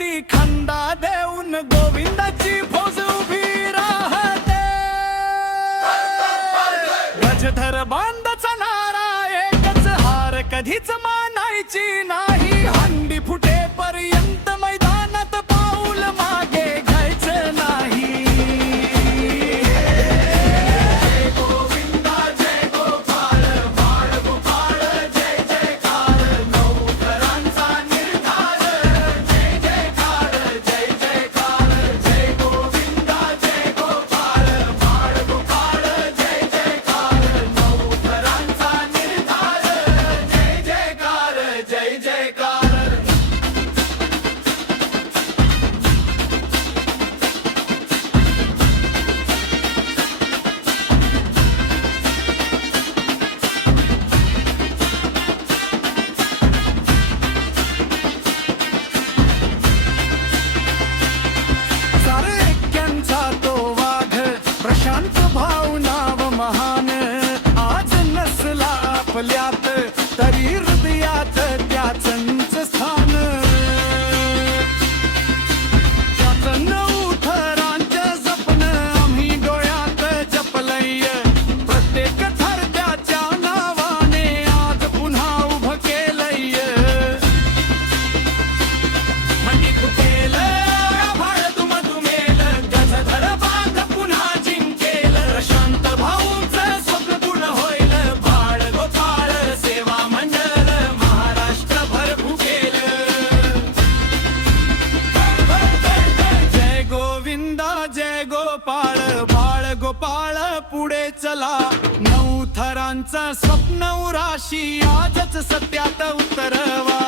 वरती खंडा देऊन गोविंदाची फौज उभी राहते. गजधर बांधाचा नारा एकच, हार कधीच मानायची नाही. हंडी फुटेपर्यंत मैदानात पाऊल मागे घ्यायचं नाही. जय गोविंदा जय गोपाळ, बाळ गोपाळ जय जयकार. नवथरांचा निर्धार जय जयकार जय जयकार. जय गोविंदा जय गोपाळ, बाळ गोपाळ जय जयकार. नवथरांचा निर्धार जय जयकार जय जयकार. सारे एक्क्यांचा तो वाघ, प्रशांत भाऊ नाव महान. आज नसला आपल्यात तरी हृदयात त्याचंच स्थान. त्याचं नवथरांचं स्वप्न आम्ही डोळ्यात जपलंय. प्रत्येक थर त्याच्या नावाने आज पुन्हा उभं केलंय. म्हणजे फुटेल आभाळ दुमदुमेल, गजधर बांध पुन्हा जिंकेल. शांत भाऊंचं स्वप्न पूर्ण होईल. बाळ गोपाळ सेवा मंडळ महाराष्ट्रभर फुकेल. जय गोविंदा जय गोपाळ, बाळ गोपाळ पुढे चला. नवथरांचं स्वप्न उराशी आजच सत्यात उतरवा.